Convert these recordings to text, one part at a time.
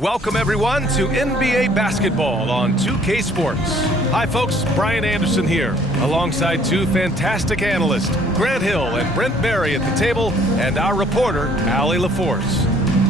Welcome, everyone, to NBA basketball on 2K Sports. Hi, folks. Brian Anderson here, alongside two fantastic analysts, Grant Hill and Brent Barry at the table, and our reporter, Allie LaForce.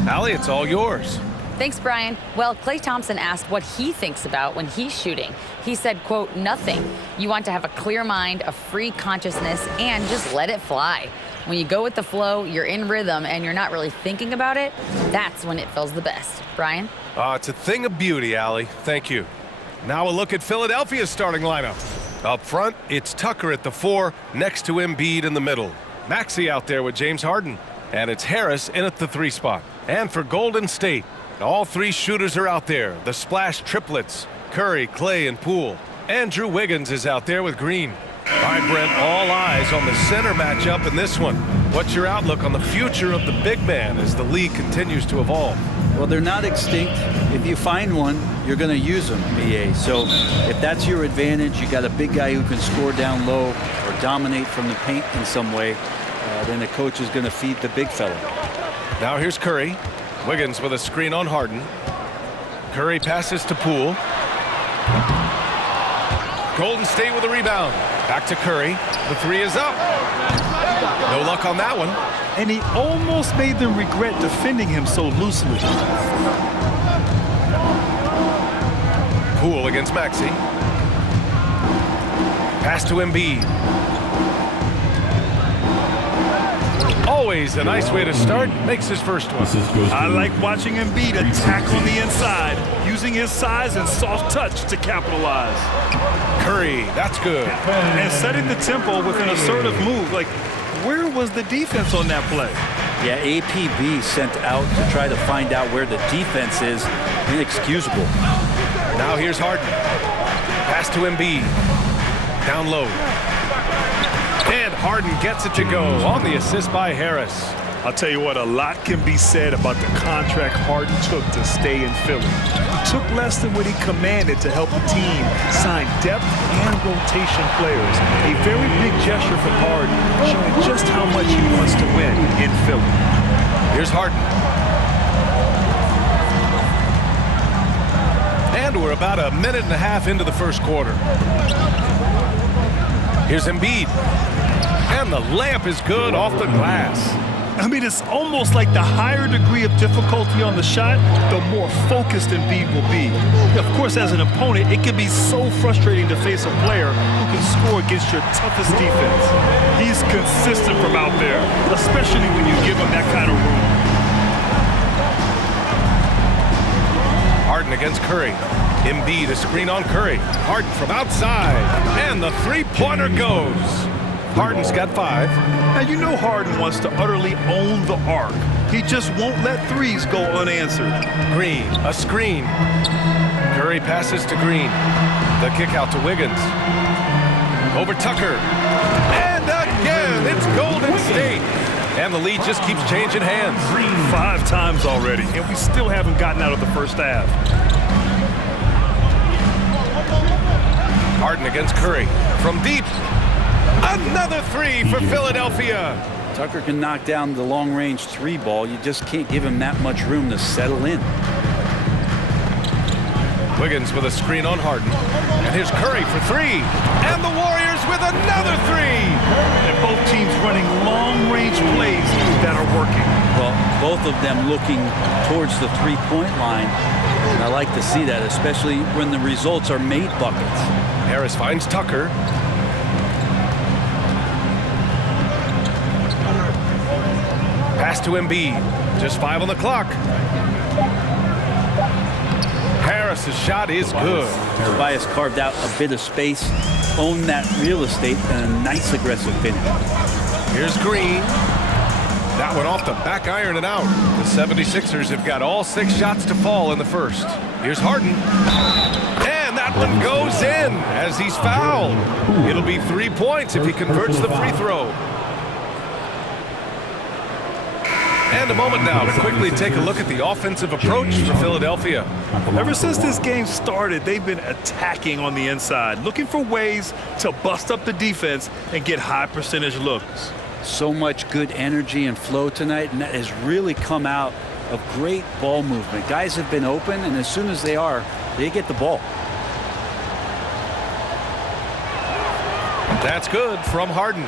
Allie, it's all yours. Thanks, Brian. Well, Klay Thompson asked what he thinks about when he's shooting. He said, quote, nothing. You want to have a clear mind, a free consciousness, and just let it fly. When you go with the flow, you're in rhythm, and you're not really thinking about it, that's when it feels the best. Brian? It's a thing of beauty, Allie. Thank you. Now a look at Philadelphia's starting lineup. Up front, it's Tucker at the 4, next to Embiid in the middle. Maxey out there with James Harden. And it's Harris in at the 3 spot. And for Golden State, all 3 shooters are out there. The splash triplets, Curry, Klay, and Poole. Andrew Wiggins is out there with Green. All right, Brent, all eyes on the center matchup in this one. What's your outlook on the future of the big man as the league continues to evolve? Well, they're not extinct. If you find one, you're going to use them, BA. So if that's your advantage, you got a big guy who can score down low or dominate from the paint in some way, then the coach is going to feed the big fella. Now here's Curry. Wiggins with a screen on Harden. Curry passes to Poole. Golden State with a rebound. Back to Curry. The 3 is up. No luck on that one. And he almost made them regret defending him so loosely. Poole against Maxey. Pass to Embiid. Always a nice way to start. Makes his first one. I like watching Embiid attack on the inside, using his size and soft touch to capitalize. Curry, that's good. And setting the tempo with an assertive move. Like, where was the defense on that play? Yeah, APB sent out to try to find out where the defense is. Inexcusable. Now here's Harden. Pass to Embiid. Down low. And Harden gets it to go on the assist by Harris. I'll tell you what, a lot can be said about the contract Harden took to stay in Philly. It took less than what he commanded to help the team sign depth and rotation players. A very big gesture from Harden, showing just how much he wants to win in Philly. Here's Harden. And we're about a minute and a half into the first quarter. Here's Embiid. And the layup is good off the glass. I mean, it's almost like the higher degree of difficulty on the shot, the more focused Embiid will be. Of course, as an opponent, it can be so frustrating to face a player who can score against your toughest defense. He's consistent from out there, especially when you give him that kind of room. Harden against Curry. Embiid, a screen on Curry. Harden from outside. And the 3-pointer goes. Harden's got 5. Now, you know Harden wants to utterly own the arc. He just won't let threes go unanswered. Green, a screen. Curry passes to Green. The kick out to Wiggins. Over Tucker. And again, it's Golden State. And the lead just keeps changing hands. 5 times already, and we still haven't gotten out of the first half. Harden against Curry. From deep. Another 3 for Philadelphia. Tucker can knock down the long-range 3 ball. You just can't give him that much room to settle in. Wiggins with a screen on Harden. And here's Curry for 3. And the Warriors with another 3. And both teams running long-range plays that are working. Well, both of them looking towards the 3-point line. And I like to see that, especially when the results are made buckets. Harris finds Tucker. Pass to Embiid. Just 5 on the clock. Harris's shot is good. Tobias carved out a bit of space, owned that real estate, and a nice aggressive finish. Here's Green. That one off the back iron and out. The 76ers have got all 6 shots to fall in the first. Here's Harden. And that one goes in as he's fouled. It'll be 3 points if he converts the free throw. And a moment now to quickly take a look at the offensive approach for Philadelphia. Ever since this game started, they've been attacking on the inside, looking for ways to bust up the defense and get high percentage looks. So much good energy and flow tonight, and that has really come out of great ball movement. Guys have been open, and as soon as they are, they get the ball. That's good from Harden.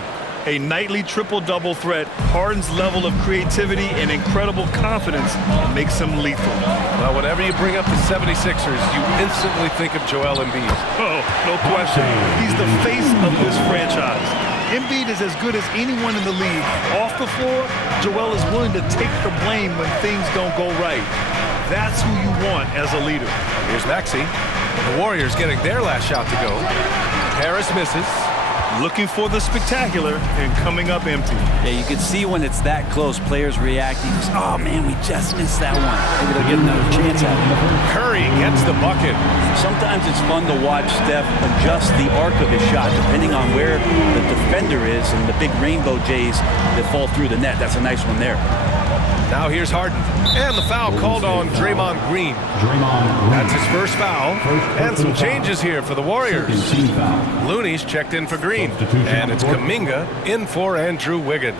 A nightly triple-double threat. Harden's level of creativity and incredible confidence makes him lethal. Well, whenever you bring up the 76ers, you instantly think of Joel Embiid. Oh, no question. He's the face of this franchise. Embiid is as good as anyone in the league. Off the floor, Joel is willing to take the blame when things don't go right. That's who you want as a leader. Here's Maxey. The Warriors getting their last shot to go. Harris misses. Looking for the spectacular and coming up empty. Yeah, you can see when it's that close, players reacting. Oh, man, we just missed that one. Maybe they'll get another chance at it. Curry gets the bucket. Sometimes it's fun to watch Steph adjust the arc of his shot depending on where the defender is and the big rainbow Jays that fall through the net. That's a nice one there. Now here's Harden. And the foul called on Draymond Green. That's his first foul. And some changes here for the Warriors. Looney's checked in for Green. And it's Kuminga in for Andrew Wiggins.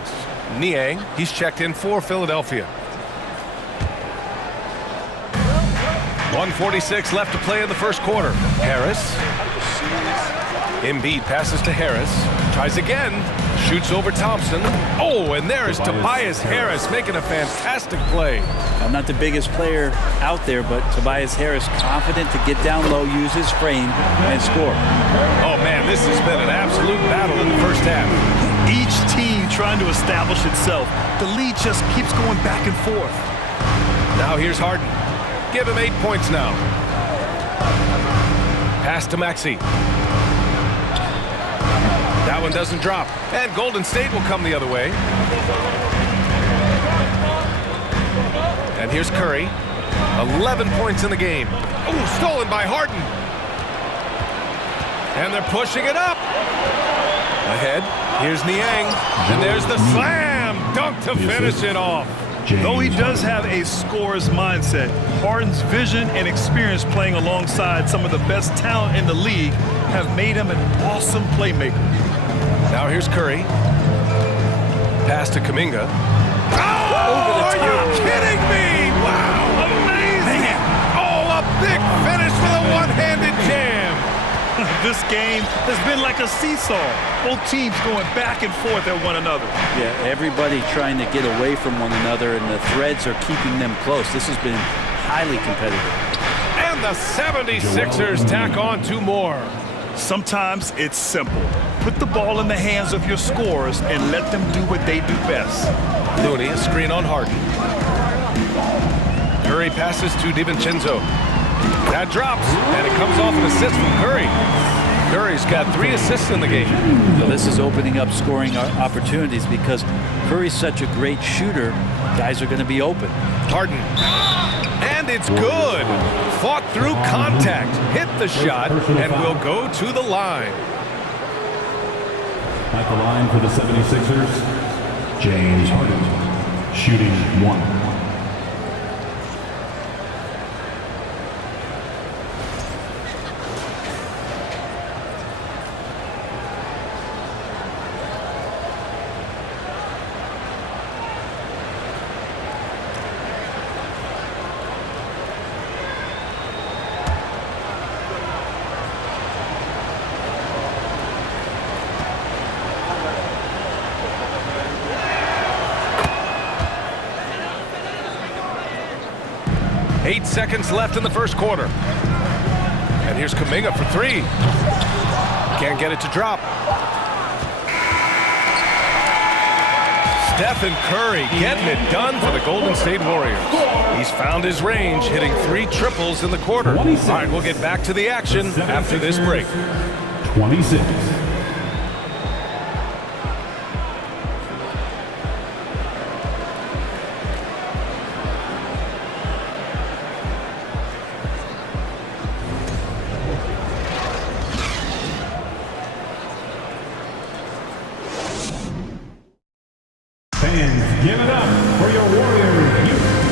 Niang, he's checked in for Philadelphia. 1:46 left to play in the first quarter. Harris. Embiid passes to Harris. Tries again. Shoots over Thompson. Oh, and there is Tobias Harris making a fantastic play. I'm not the biggest player out there, but Tobias Harris confident to get down low, use his frame, and score. Oh, man, this has been an absolute battle in the first half. Each team trying to establish itself. The lead just keeps going back and forth. Now here's Harden. Give him 8 points now. Pass to Maxey. That one doesn't drop. And Golden State will come the other way. And here's Curry. 11 points in the game. Oh, stolen by Harden. And they're pushing it up. Ahead. Here's Niang. And there's the slam dunk to finish it off. Though he does have a scorer's mindset, Harden's vision and experience playing alongside some of the best talent in the league have made him an awesome playmaker. Now here's Curry. Pass to Kuminga. Oh, are you kidding me? Wow, amazing. Oh, a big finish with a one-handed jam. This game has been like a seesaw. Both teams going back and forth at one another. Yeah, everybody trying to get away from one another, and the threads are keeping them close. This has been highly competitive. And the 76ers tack on 2 more. Sometimes it's simple. Put the ball in the hands of your scorers and let them do what they do best. Looney, a screen on Harden. Curry passes to DiVincenzo. That drops, and it comes off an assist from Curry. Curry's got 3 assists in the game. So this is opening up scoring opportunities because Curry's such a great shooter. Guys are going to be open. Harden. And it's good. Fought through contact. Hit the shot, and will go to the line. At the line for the 76ers, James Harden, shooting 1. Eight seconds left in the first quarter. And here's Kuminga for 3. Can't get it to drop. Stephen Curry getting it done for the Golden State Warriors. He's found his range, hitting 3 triples in the quarter. All right, we'll get back to the action after this break. 26. Fans, give it up for your Warriors.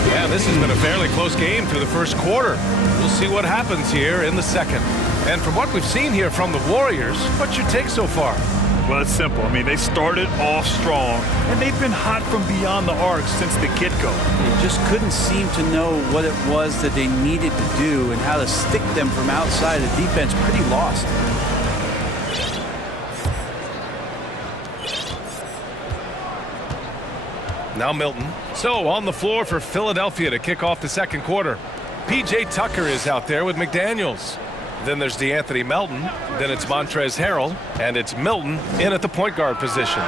Yeah, this has been a fairly close game through the first quarter. We'll see what happens here in the second. And from what we've seen here from the Warriors, what's your take so far? Well, it's simple. I mean, they started off strong, and they've been hot from beyond the arc since the get-go. They just couldn't seem to know what it was that they needed to do and how to stick them from outside. The defense pretty lost. Now Milton. So on the floor for Philadelphia to kick off the second quarter. P.J. Tucker is out there with McDaniels. Then there's DeAnthony Melton. Then it's Montrezl Harrell. And it's Milton in at the point guard position.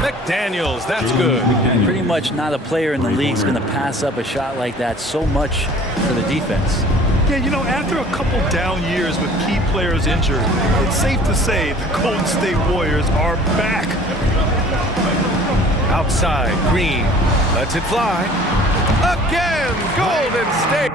McDaniels, that's good. Pretty much not a player in the league is going to pass up a shot like that so much for the defense. Yeah, you know, after a couple down years with key players injured, it's safe to say the Golden State Warriors are back. Outside, Green lets it fly. Again, Golden State.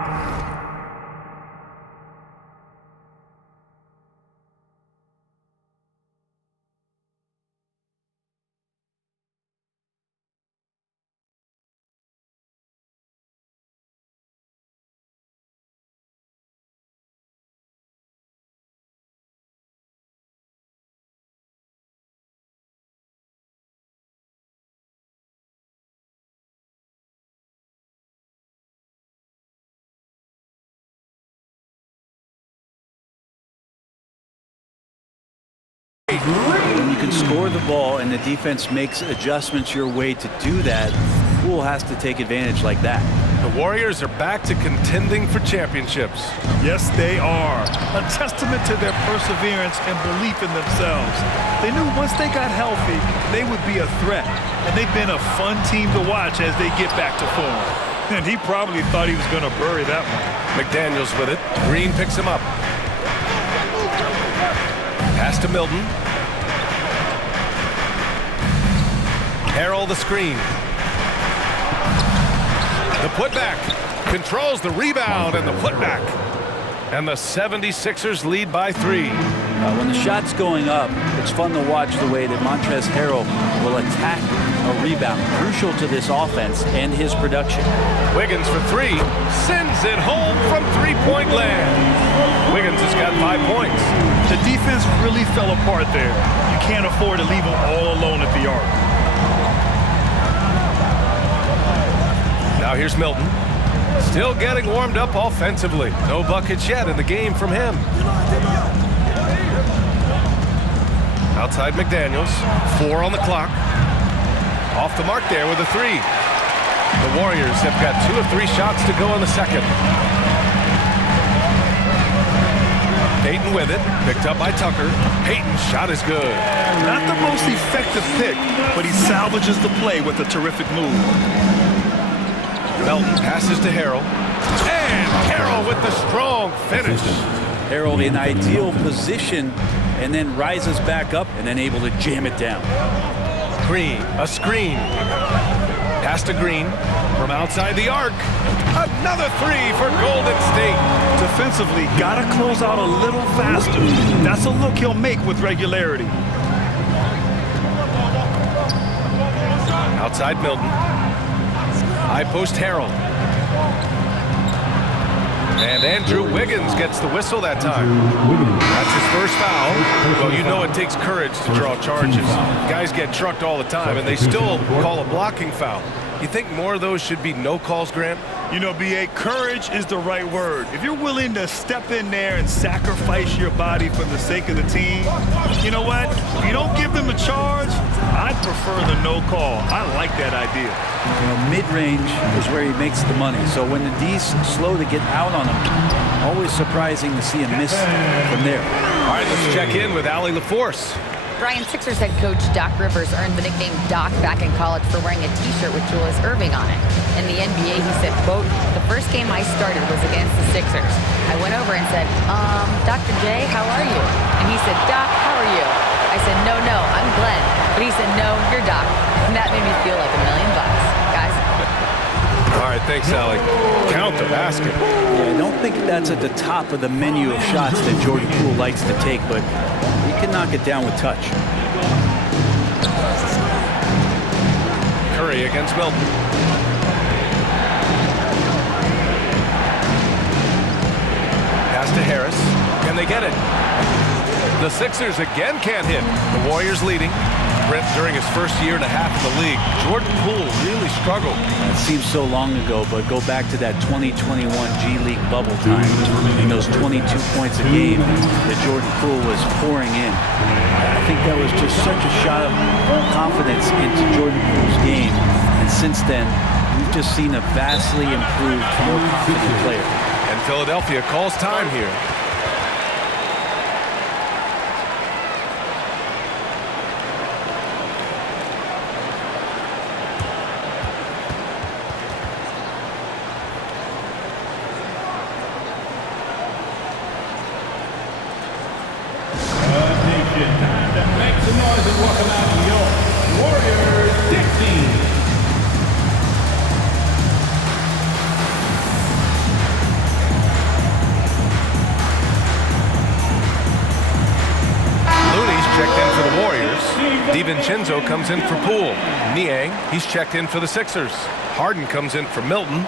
When you can score the ball and the defense makes adjustments your way to do that, Poole has to take advantage like that. The Warriors are back to contending for championships. Yes, they are. A testament to their perseverance and belief in themselves. They knew once they got healthy, they would be a threat. And they've been a fun team to watch as they get back to form. And he probably thought he was going to bury that one. McDaniels with it. Green picks him up. Pass to Milton. Harrell the screen. The putback. Controls the rebound and the putback. And the 76ers lead by 3. When the shot's going up, it's fun to watch the way that Montrezl Harrell will attack a rebound. Crucial to this offense and his production. Wiggins for 3. Sends it home from three-point land. Wiggins has got 5 points. The defense really fell apart there. You can't afford to leave them all alone at the arc. Now here's Milton. Still getting warmed up offensively. No buckets yet in the game from him. Outside McDaniels. 4 on the clock. Off the mark there with a 3. The Warriors have got 2 of 3 shots to go in the second. Payton with it. Picked up by Tucker. Payton's shot is good. Not the most effective pick, but he salvages the play with a terrific move. Melton passes to Harrell. And Harrell with the strong finish. Harrell in ideal position and then rises back up and then able to jam it down. Green, a screen. Pass to Green from outside the arc. Another 3 for Golden State. Defensively, gotta close out a little faster. That's a look he'll make with regularity. Outside Milton. High post Harrell. And Andrew Wiggins gets the whistle that time. That's his first foul. Well, you know it takes courage to draw charges. Guys get trucked all the time, and they still call a blocking foul. You think more of those should be no calls, Grant? You know, B.A., courage is the right word. If you're willing to step in there and sacrifice your body for the sake of the team, you know what? If you don't give them a charge, I'd prefer the no call. I like that idea. You know, mid-range is where he makes the money. So when the D's slow to get out on him, always surprising to see him miss from there. All right, let's check in with Allie LaForce. Brian, Sixers head coach Doc Rivers earned the nickname Doc back in college for wearing a T-shirt with Julius Erving on it. In the NBA, he said, quote, "The first game I started was against the Sixers. I went over and said, Dr. J, how are you?" And he said, "Doc, how are you?" I said, no, I'm Glenn." But he said, "No, you're Doc." And that made me feel like $1 million, guys. All right, thanks, Allie. Count the basket. Yeah, I don't think that's at the top of the menu of shots that Jordan Poole likes to take, but he can knock it down with touch. Curry against Milton. Pass to Harris. Can they get it? The Sixers again can't hit. The Warriors leading. Brent, during his first year and a half in the league, Jordan Poole really struggled. It seems so long ago, but go back to that 2021 G League bubble time. And those 22 points a game that Jordan Poole was pouring in. I think that was just such a shot of confidence into Jordan Poole's game. And since then, we've just seen a vastly improved, more confident player. And Philadelphia calls time here. Make some noise and welcome out your Warriors Dixie. Looney's checked in for the Warriors. DiVincenzo comes in for Poole. Niang, he's checked in for the Sixers. Harden comes in for Milton.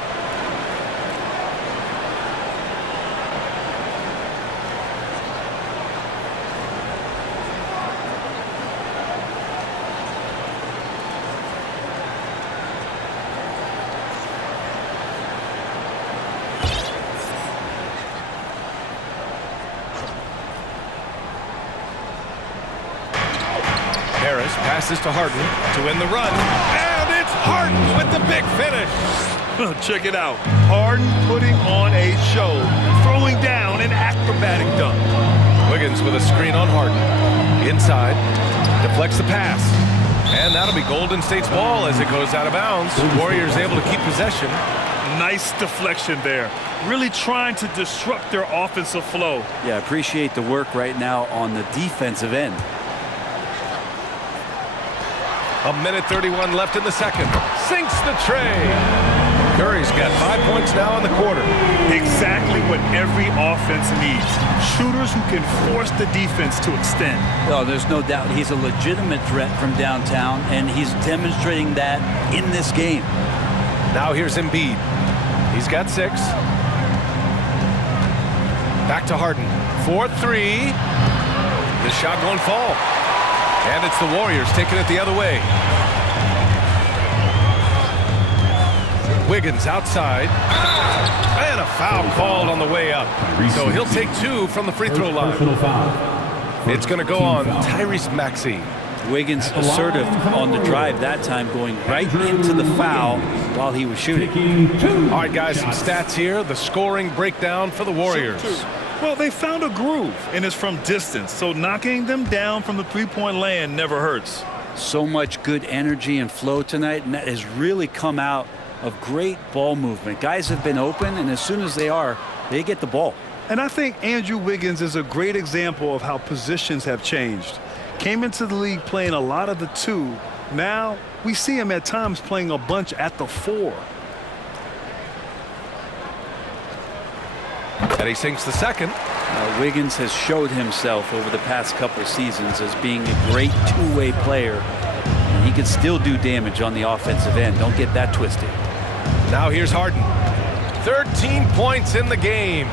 Harris passes to Harden to win the run. And it's Harden with the big finish. Check it out. Harden putting on a show, throwing down an acrobatic dunk. Wiggins with a screen on Harden. Inside, deflects the pass. And that'll be Golden State's ball as it goes out of bounds. Warriors able to keep possession. Nice deflection there. Really trying to disrupt their offensive flow. Yeah, appreciate the work right now on the defensive end. A minute 31 left in the second. Sinks the tray. Curry's got 5 points now in the quarter. Exactly what every offense needs. Shooters who can force the defense to extend. Well, there's no doubt he's a legitimate threat from downtown, and he's demonstrating that in this game. Now here's Embiid. He's got 6. Back to Harden. 4-3. The shot won't fall. And it's the Warriors taking it the other way. Wiggins outside. And a foul called on the way up. So he'll take 2 from the free throw line. It's going to go on Tyrese Maxey. Wiggins assertive on the drive that time, going right into the foul while he was shooting. All right, guys, some stats here. The scoring breakdown for the Warriors. Well, they found a groove, and it's from distance, so knocking them down from the three-point land never hurts. So much good energy and flow tonight, and that has really come out of great ball movement. Guys have been open, and as soon as they get the ball. And I think Andrew Wiggins is a great example of how positions have changed. Came into the league playing a lot of the 2. Now we see him at times playing a bunch at the 4. And he sinks the second. Wiggins has showed himself over the past couple of seasons as being a great two-way player. And he can still do damage on the offensive end. Don't get that twisted. Now here's Harden. 13 points in the game.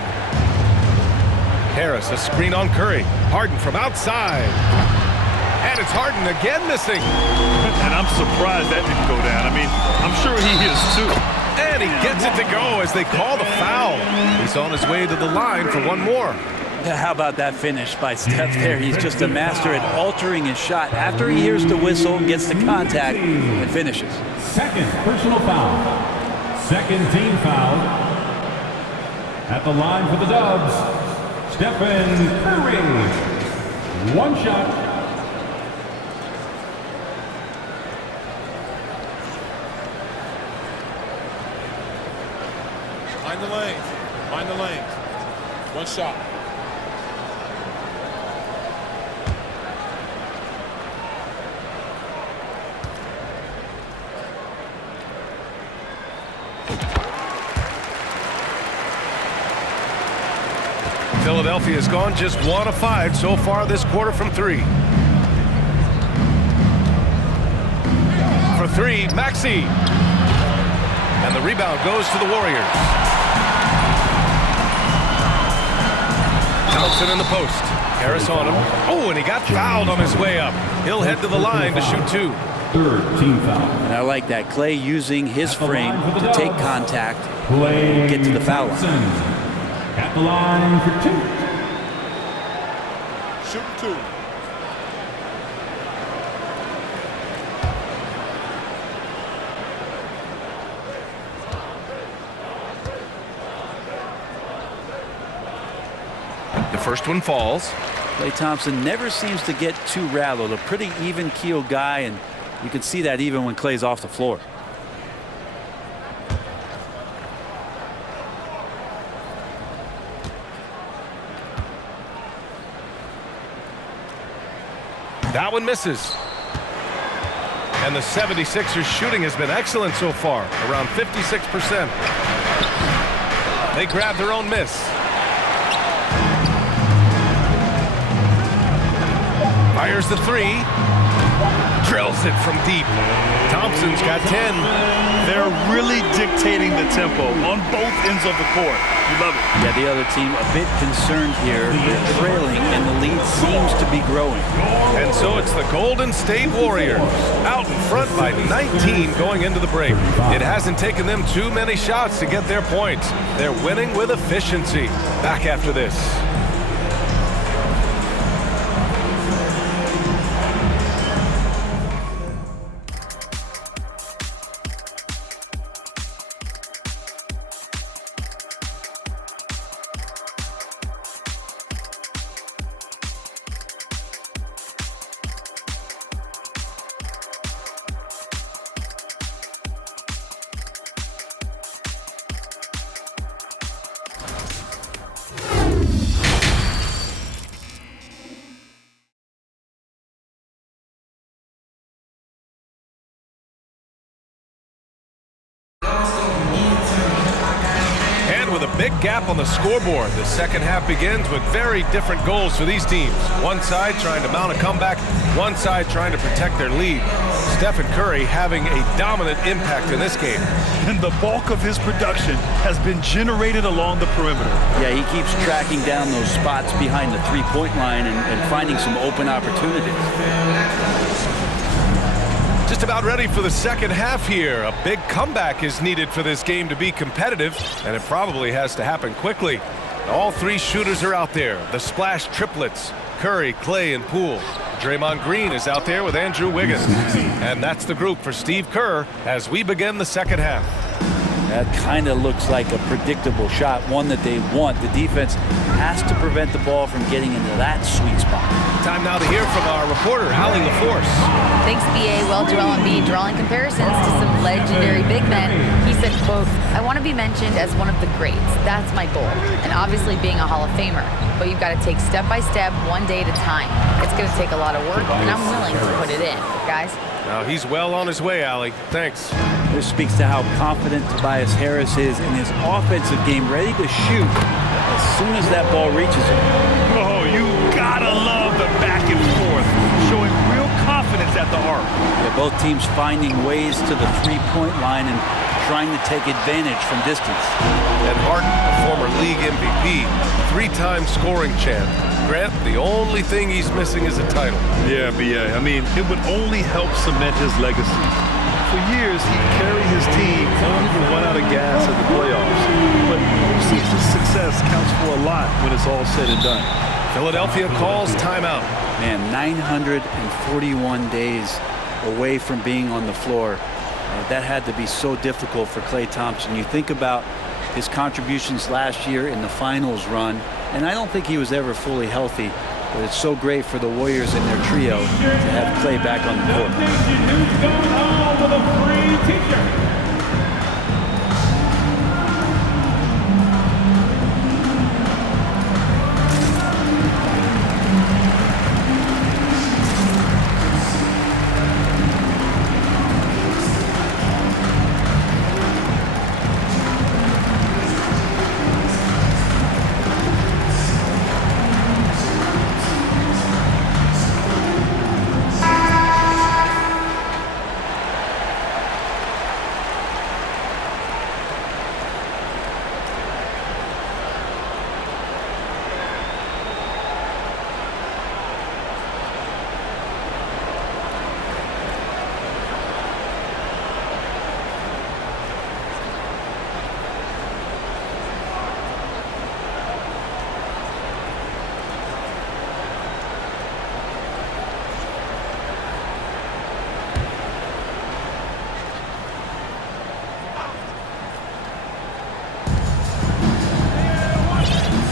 Harris, a screen on Curry. Harden from outside. And it's Harden again missing. And I'm surprised that didn't go down. I mean, I'm sure he is too. And he gets it to go as they call the foul. He's on his way to the line for one more. How about that finish by Steph there? He's just a master at altering his shot. After he hears the whistle, gets the contact, and finishes. Second personal foul. Second team foul. At the line for the Dubs, Stephen Curry. One shot. Find the lanes. Find the lanes. One shot. Philadelphia has gone just 1 of 5 so far this quarter from 3. For 3, Maxey. And the rebound goes to the Warriors. Thompson in the post. Harris on him. Oh, and he got fouled on his way up. He'll head to the line to shoot 2. Third team foul. And I like that. Clay using his frame to take contact, Clay get to the foul line. Thompson at the line for 2. Shoot 2. The first one falls. Clay Thompson never seems to get too rattled. A pretty even-keeled guy, and you can see that even when Clay's off the floor. That one misses. And the 76ers shooting has been excellent so far, around 56%. They grab their own miss. Fires the 3. Drills it from deep. Thompson's got 10. They're really dictating the tempo on both ends of the court. You love it. Yeah, the other team a bit concerned here. They're trailing, and the lead seems to be growing. And so it's the Golden State Warriors out in front by 19 going into the break. It hasn't taken them too many shots to get their points. They're winning with efficiency. Back after this. With a big gap on the scoreboard, the second half begins with very different goals for these teams. One side trying to mount a comeback, one side trying to protect their lead. Stephen Curry having a dominant impact in this game. And the bulk of his production has been generated along the perimeter. Yeah, he keeps tracking down those spots behind the three-point line and finding some open opportunities. Just about ready for the second half here. A big comeback is needed for this game to be competitive, and it probably has to happen quickly. All 3 shooters are out there. The splash triplets, Curry, Clay, and Poole. Draymond Green is out there with Andrew Wiggins. And that's the group for Steve Kerr as we begin the second half. That kind of looks like a predictable shot, one that they want. The defense has to prevent the ball from getting into that sweet spot. Time now to hear from our reporter, Allie LaForce. Thanks, BA. Well, Joel Embiid drawing comparisons to some legendary big men. He said, quote, "I want to be mentioned as one of the greats. That's my goal. And obviously being a Hall of Famer. But you've got to take step by step, one day at a time. It's going to take a lot of work, and I'm willing to put it in. Guys?" Now he's well on his way, Allie. Thanks. This speaks to how confident Tobias Harris is in his offensive game, ready to shoot as soon as that ball reaches him. Oh, you gotta love the back and forth, showing real confidence at the arc. Yeah, both teams finding ways to the three-point line and trying to take advantage from distance. And Harden, a former league MVP, 3-time scoring champ. Grant, the only thing he's missing is a title. Yeah, BA. I mean, it would only help cement his legacy. For years, he'd carry his team only to run out of gas in the playoffs. But postseason success counts for a lot when it's all said and done. Philadelphia calls timeout. Man, 941 days away from being on the floor. That had to be so difficult for Klay Thompson. You think about his contributions last year in the finals run, and I don't think he was ever fully healthy, but it's so great for the Warriors and their trio to have Klay back on the court.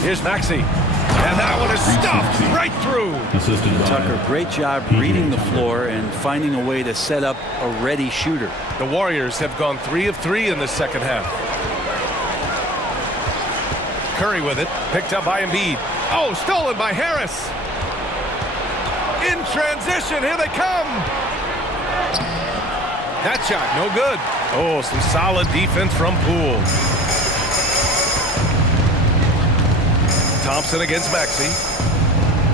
Here's Maxey. And that one is stuffed right through. Assisted by Tucker, great job reading the floor and finding a way to set up a ready shooter. The Warriors have gone 3 of 3 in the second half. Curry with it, picked up by Embiid. Oh, stolen by Harris. In transition, here they come. That shot, no good. Oh, some solid defense from Poole. Thompson against Maxey.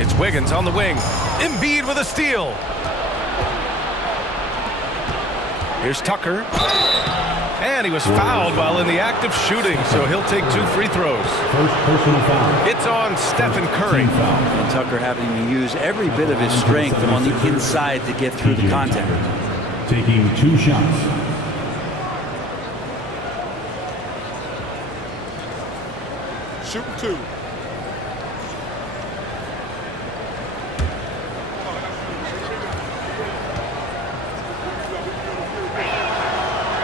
It's Wiggins on the wing. Embiid with a steal. Here's Tucker. And he was fouled while in the act of shooting, so he'll take 2 free throws. first personal foul. It's on Stephen Curry. Team foul. And Tucker having to use every bit of his strength on the inside to get through the contact. Taking 2 shots. Shoot 2.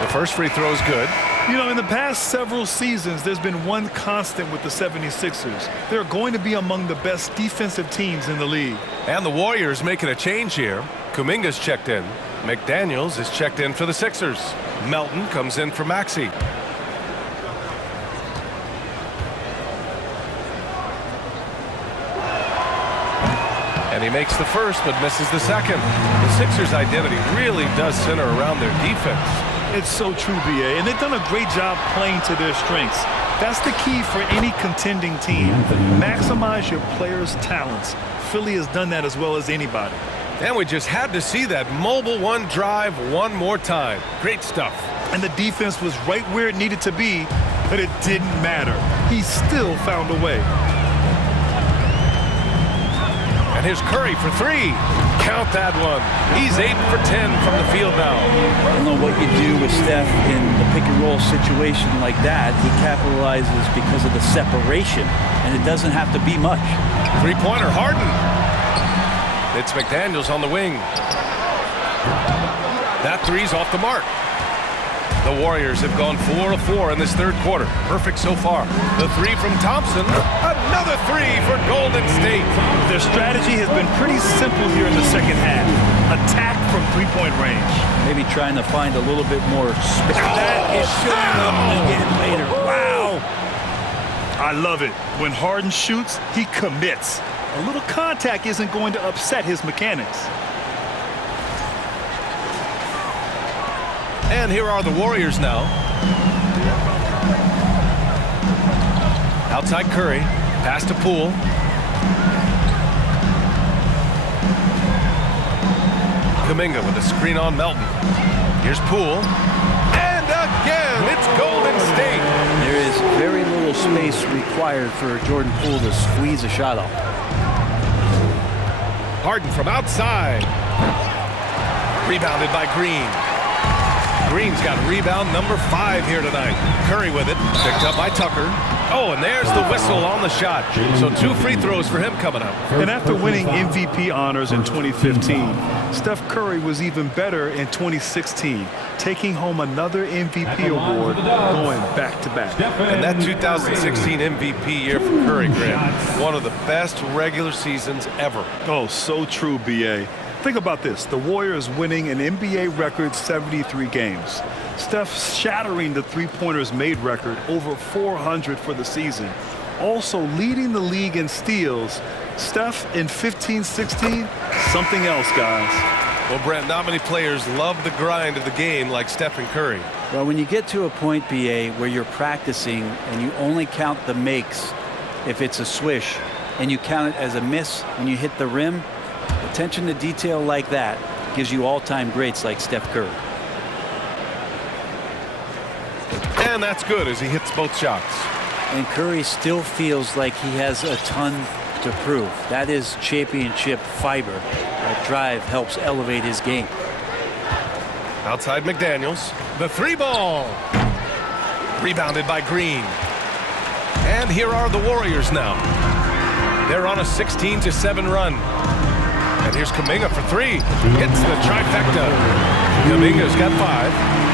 The first free throw is good. You know, in the past several seasons, there's been one constant with the 76ers. They're going to be among the best defensive teams in the league. And the Warriors making a change here. Kuminga's checked in. McDaniels is checked in for the Sixers. Melton comes in for Maxey. And he makes the first but misses the second. The Sixers' identity really does center around their defense. It's so true, BA, and they've done a great job playing to their strengths. That's the key for any contending team. Maximize your players' talents. Philly has done that as well as anybody. And we just had to see that mobile one drive one more time. Great stuff. And the defense was right where it needed to be, but it didn't matter. He still found a way. And here's Curry for 3. Count that one. He's 8 for 10 from the field now. I don't know what you do with Steph in the pick and roll situation like that. He capitalizes because of the separation, and it doesn't have to be much. Three-pointer, Harden. It's McDaniels on the wing. That three's off the mark. The Warriors have gone 4 of 4 in this third quarter. Perfect so far. The 3 from Thompson. Another 3 for Golden State. Their strategy has been pretty simple here in the second half. Attack from three-point range. Maybe trying to find a little bit more space. That is showing up again later. Wow. I love it. When Harden shoots, he commits. A little contact isn't going to upset his mechanics. And here are the Warriors now. Outside Curry. Pass to Poole. Kuminga with a screen on Melton. Here's Poole. And again, it's Golden State. There is very little space required for Jordan Poole to squeeze a shot off. Harden from outside. Rebounded by Green. Green's got rebound number 5 here tonight. Curry with it. Picked up by Tucker. Oh, and there's the whistle on the shot. So 2 free throws for him coming up. And after winning MVP honors in 2015, Steph Curry was even better in 2016, taking home another MVP award going back-to-back. And that 2016 MVP year for Curry, Grant, one of the best regular seasons ever. Oh, so true, BA. Think about this. The Warriors winning an NBA record 73 games. Steph shattering the three-pointers made record, over 400 for the season. Also leading the league in steals. Steph in 15-16, something else, guys. Well, Brent, not many players love the grind of the game like Stephen Curry. Well, when you get to a point, BA, where you're practicing and you only count the makes if it's a swish, and you count it as a miss when you hit the rim, attention to detail like that gives you all-time greats like Steph Curry. And that's good as he hits both shots. And Curry still feels like he has a ton to prove. That is championship fiber. That drive helps elevate his game. Outside McDaniels. The 3-ball. Rebounded by Green. And here are the Warriors now. They're on a 16-7 run. And here's Kuminga for 3. Hits the trifecta. Kuminga's got 5.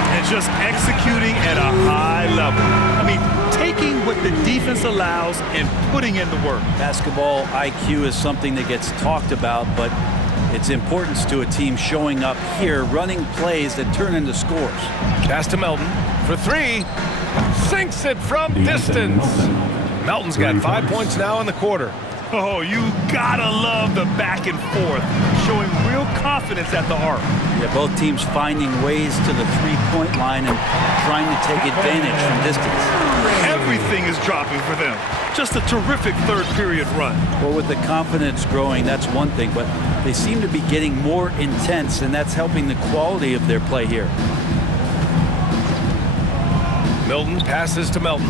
And just executing at a high level. I mean, taking what the the defense allows and putting in the work. Basketball IQ is something that gets talked about, but its importance to a team showing up here, running plays that turn into scores. Pass to Melton for three. Sinks it from distance. Melton's got 5 points now in the quarter. Oh, you gotta love the back and forth, showing real confidence at the arc. Yeah, both teams finding ways to the three-point line and trying to take advantage from distance. Everything is dropping for them. Just a terrific third period run. Well, with the confidence growing, that's one thing, but they seem to be getting more intense, and that's helping the quality of their play here. Milton passes to Melton.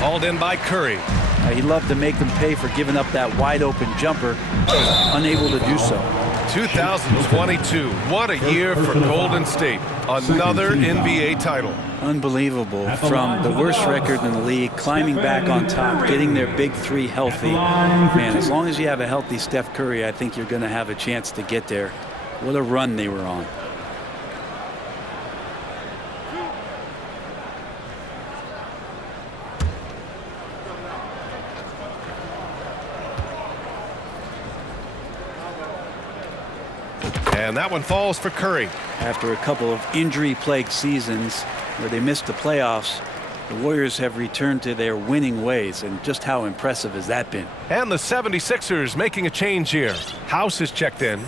Hauled in by Curry. He'd love to make them pay for giving up that wide-open jumper, unable to do so. 2022. What a year for Golden State. Another NBA title. Unbelievable. From the worst record in the league, climbing back on top, getting their big three healthy. Man, as long as you have a healthy Steph Curry, I think you're going to have a chance to get there. What a run they were on. And that one falls for Curry. After a couple of injury-plagued seasons where they missed the playoffs, the Warriors have returned to their winning ways, and just how impressive has that been? And the 76ers making a change here. House is checked in.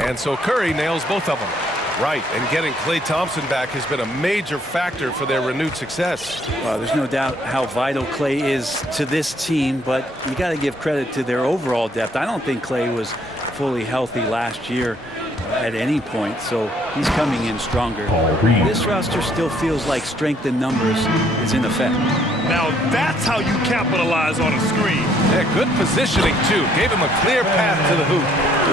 And so Curry nails both of them. Right, and getting Klay Thompson back has been a major factor for their renewed success. Well, there's no doubt how vital Klay is to this team, but you got to give credit to their overall depth. I don't think Klay was fully healthy last year at any point, so he's coming in stronger. This roster still feels like strength in numbers is in effect. Now that's how you capitalize on a screen. Yeah, good positioning, too. Gave him a clear path to the hoop.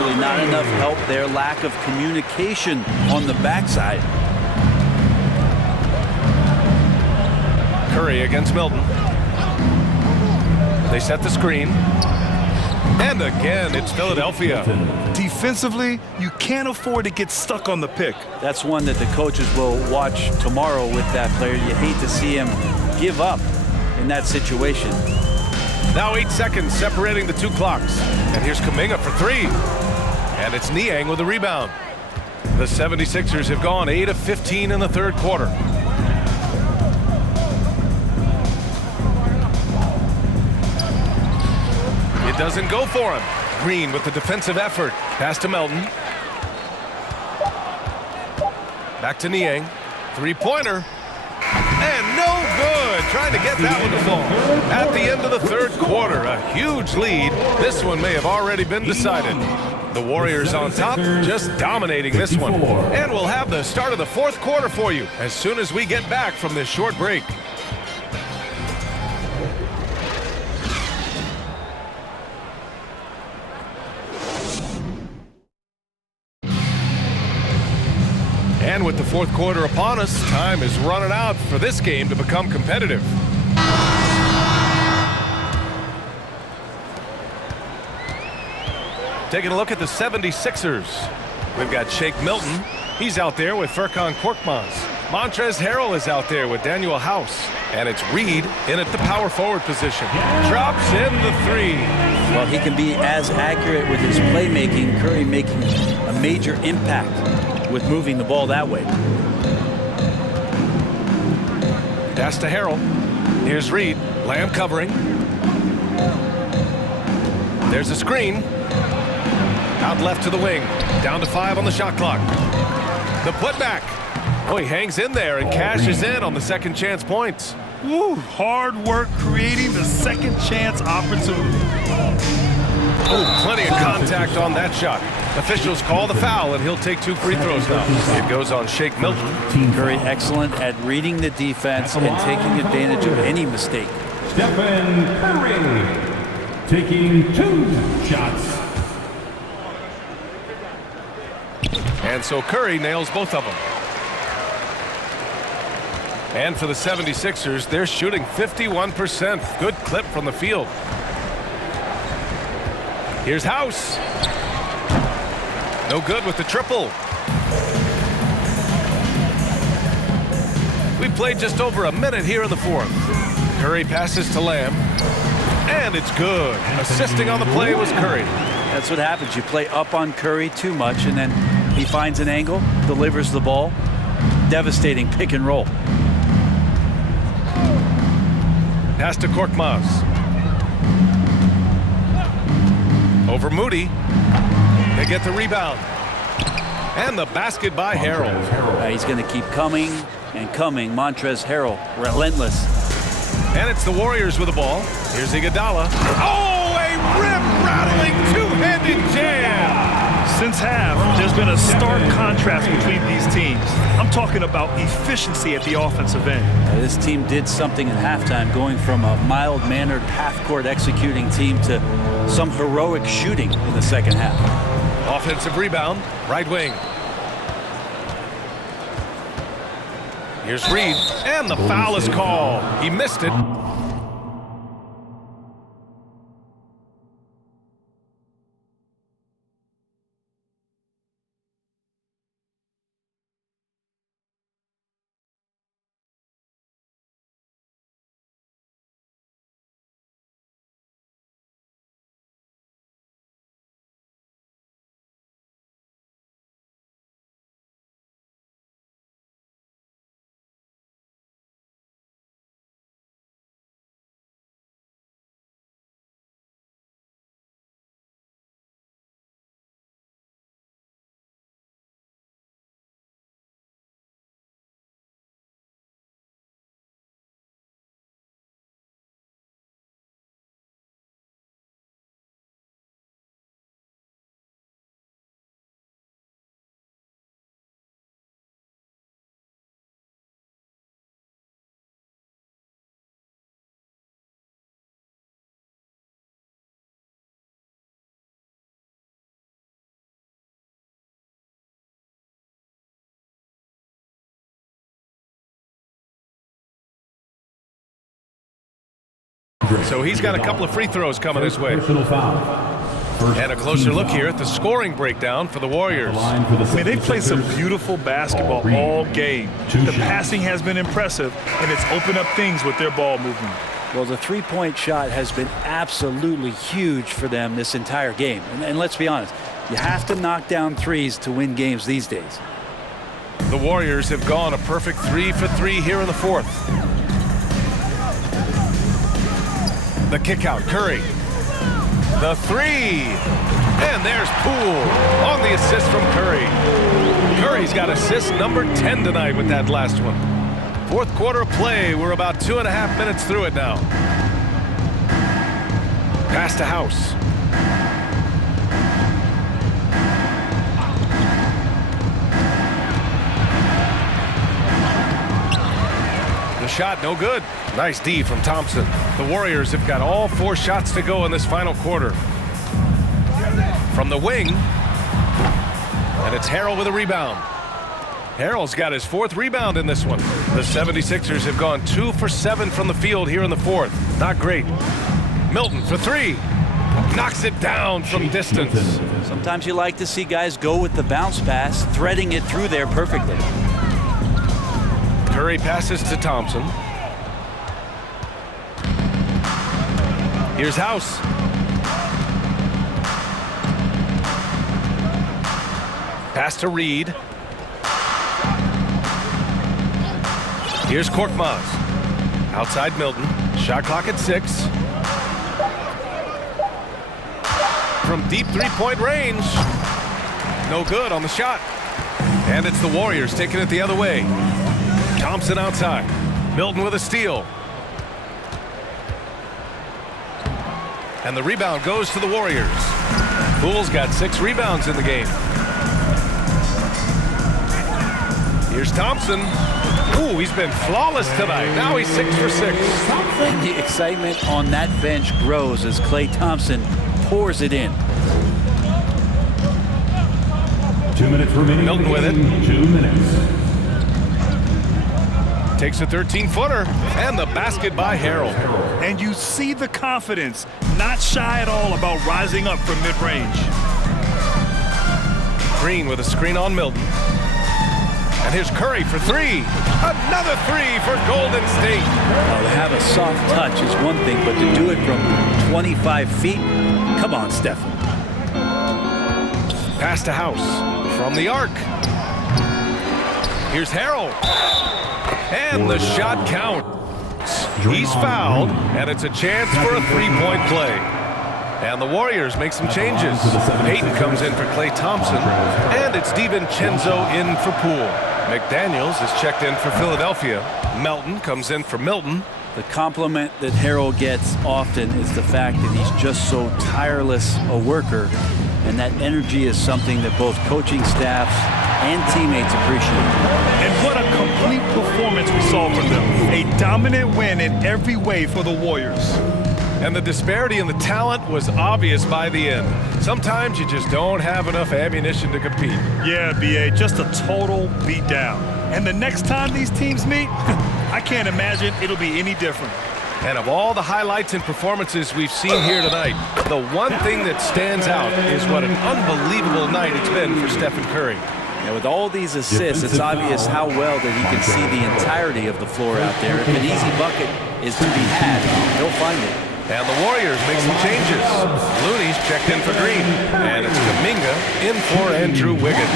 Really not enough help there. Lack of communication on the backside. Curry against Milton. They set the screen. And again, it's Philadelphia. Defensively, you can't afford to get stuck on the pick. That's one that the coaches will watch tomorrow with that player. You hate to see him give up in that situation. Now 8 seconds separating the two clocks. And here's Kuminga for three. And it's Niang with a rebound. The 76ers have gone 8 of 15 in the third quarter. It doesn't go for him. Green with the defensive effort. Pass to Melton. Back to Niang. Three-pointer. And no good. Trying to get that one to fall. At the end of the third quarter, a huge lead. This one may have already been decided. The Warriors on top, just dominating this one. And we'll have the start of the fourth quarter for you as soon as we get back from this short break. And with the fourth quarter upon us, time is running out for this game to become competitive. Taking a look at the 76ers. We've got Shake Milton. He's out there with Furkan Korkmaz. Montrezl Harrell is out there with Daniel House. And it's Reed in at the power forward position. Drops in the three. Well, he can be as accurate with his playmaking. Curry making a major impact with moving the ball that way. Pass to Harrell. Here's Reed. Lamb covering. There's a screen. Out left to the wing. Down to 5 on the shot clock. The putback. Oh, he hangs in there and cashes in on the second chance points. Woo, hard work creating the second chance opportunity. Oh, plenty of contact on that shot. Officials call the foul, and he'll take 2 free throws now. It goes on Shake Milton. Curry excellent at reading the defense and taking advantage of any mistake. Stephen Curry taking 2 shots. And so Curry nails both of them. And for the 76ers, they're shooting 51%. Good clip from the field. Here's House. No good with the triple. We've played just over a minute here in the fourth. Curry passes to Lamb. And it's good. Assisting on the play was Curry. That's what happens. You play up on Curry too much, and then he finds an angle, delivers the ball. Devastating pick and roll. Pass to Korkmaz. Over Moody. They get the rebound. And the basket by Harrell. He's going to keep coming and coming. Montrezl Harrell, relentless. And it's the Warriors with the ball. Here's Iguodala. Oh, a rim-rattling two-handed jam! Since half, there's been a stark contrast between these teams. I'm talking about efficiency at the offensive end. This team did something at halftime, going from a mild-mannered half-court executing team to some heroic shooting in the second half. Offensive rebound, right wing. Here's Reed, and the foul is called. He missed it. So he's got a couple of free throws coming his way. Personal foul. And a closer look here at the scoring breakdown for the Warriors. I mean, they played some beautiful basketball all game. The passing has been impressive, and it's opened up things with their ball movement. Well, the three-point shot has been absolutely huge for them this entire game. And let's be honest, you have to knock down threes to win games these days. The Warriors have gone a perfect 3 for 3 here in the fourth. The kick out, Curry. The three. And there's Poole on the assist from Curry. Curry's got assist number 10 tonight with that last one. Fourth quarter of play. We're about 2.5 minutes through it now. Pass to House. The shot, no good. Nice D from Thompson. The Warriors have got all 4 shots to go in this final quarter. From the wing, and it's Harrell with a rebound. Harrell's got his 4th rebound in this one. The 76ers have gone 2 for 7 from the field here in the fourth. Not great. Milton for 3. Knocks it down from distance. Sometimes you like to see guys go with the bounce pass, threading it through there perfectly. Curry passes to Thompson. Here's House. Pass to Reed. Here's Korkmaz. Outside Milton. Shot clock at 6. From deep three-point range. No good on the shot. And it's the Warriors taking it the other way. Thompson outside. Milton with a steal. And the rebound goes to the Warriors. Poole's got 6 rebounds in the game. Here's Thompson. Ooh, he's been flawless tonight. Now he's 6 for 6. And the excitement on that bench grows as Klay Thompson pours it in. 2 minutes remaining. Milton with it. 2 minutes. takes a 13-footer, and the basket by Harrell. And you see the confidence, not shy at all about rising up from mid-range. Green with a screen on Milton. And here's Curry for three. Another three for Golden State. Now, to have a soft touch is one thing, but to do it from 25 feet, come on, Stephen. Pass to House from the arc. Here's Harrell. And the shot counts. He's fouled, and it's a chance for a three-point play. And the Warriors make some changes. Payton comes in for Klay Thompson, and it's DiVincenzo in for Poole. McDaniels is checked in for Philadelphia. Melton comes in for Milton. The compliment that Harrell gets often is the fact that he's just so tireless a worker, and that energy is something that both coaching staffs and teammates appreciate. And what a complete performance we saw from them. A dominant win in every way for the Warriors. And the disparity in the talent was obvious by the end. Sometimes you just don't have enough ammunition to compete. Yeah, B.A., just a total beatdown. And the next time these teams meet, I can't imagine it'll be any different. And of all the highlights and performances we've seen here tonight, the one thing that stands out is what an unbelievable night it's been for Stephen Curry. And with all these assists, it's obvious how well that he can see the entirety of the floor out there. If an easy bucket is to be had, he'll find it. And the Warriors make some changes. Looney's checked in for Green, and it's Kuminga in for Andrew Wiggins.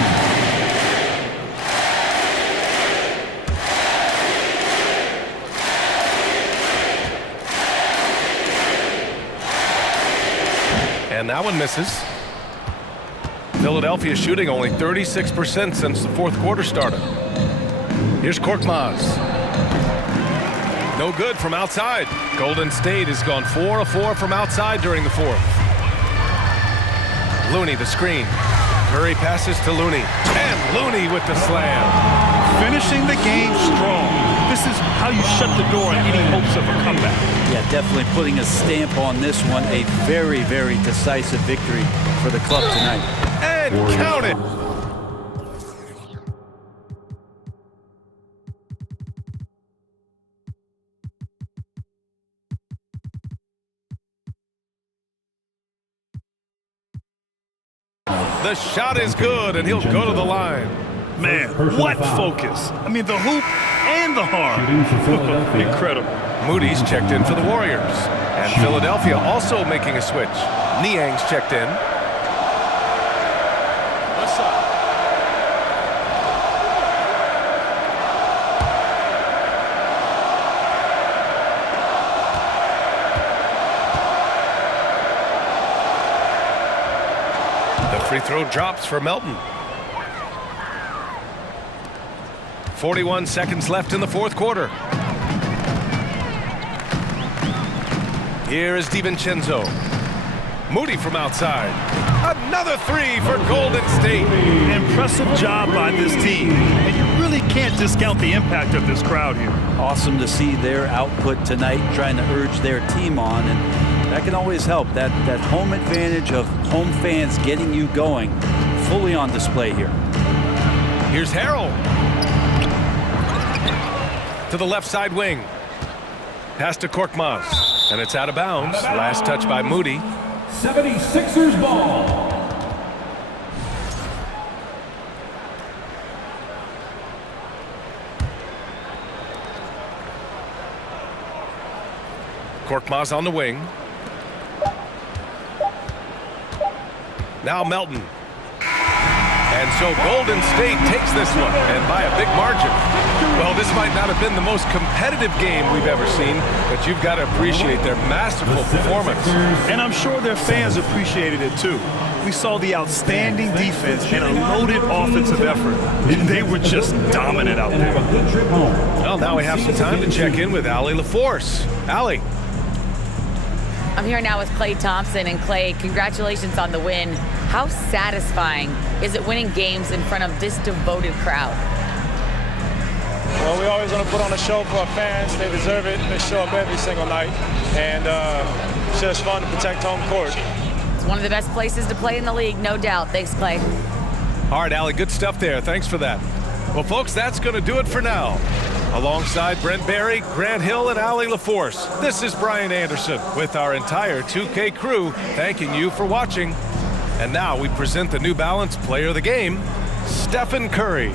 And that one misses. Philadelphia shooting only 36% since the fourth quarter started. Here's Korkmaz. No good from outside. Golden State has gone 4 of 4 from outside during the fourth. Looney the screen. Curry passes to Looney. And Looney with the slam. Finishing the game strong. This is how you shut the door on any hopes of a comeback. Yeah, definitely putting a stamp on this one. A very, very decisive victory for the club tonight. And count it. The shot is good, and he'll go to the line. Man, what focus. I mean, the hoop and the arm. Incredible. Moody's checked in for the Warriors. And Philadelphia also making a switch. Niang's checked in. What's up? The free throw drops for Melton. 41 seconds left in the fourth quarter. Here is DiVincenzo. Moody from outside. Another three for Golden State. Impressive job by this team. And you really can't discount the impact of this crowd here. Awesome to see their output tonight, trying to urge their team on, and that can always help. That home advantage of home fans getting you going, fully on display here. Here's Harrell. To the left side wing. Pass to Korkmaz. And it's out of bounds. Last touch by Moody. 76ers ball. Korkmaz on the wing. Now Melton. And so Golden State takes this one, and by a big margin. Well, this might not have been the most competitive game we've ever seen, but you've got to appreciate their masterful performance. And I'm sure their fans appreciated it too. We saw the outstanding defense and a loaded offensive effort. And they were just dominant out there. Well, now we have some time to check in with Allie LaForce. Allie. I'm here now with Klay Thompson. And Klay, congratulations on the win. How satisfying is it winning games in front of this devoted crowd? Well, we always want to put on a show for our fans. They deserve it. They show up every single night. And it's just fun to protect home court. It's one of the best places to play in the league, no doubt. Thanks, Klay. All right, Allie, good stuff there. Thanks for that. Well, folks, that's going to do it for now. Alongside Brent Barry, Grant Hill, and Allie LaForce, this is Brian Anderson with our entire 2K crew thanking you for watching. And now we present the New Balance Player of the Game, Stephen Curry.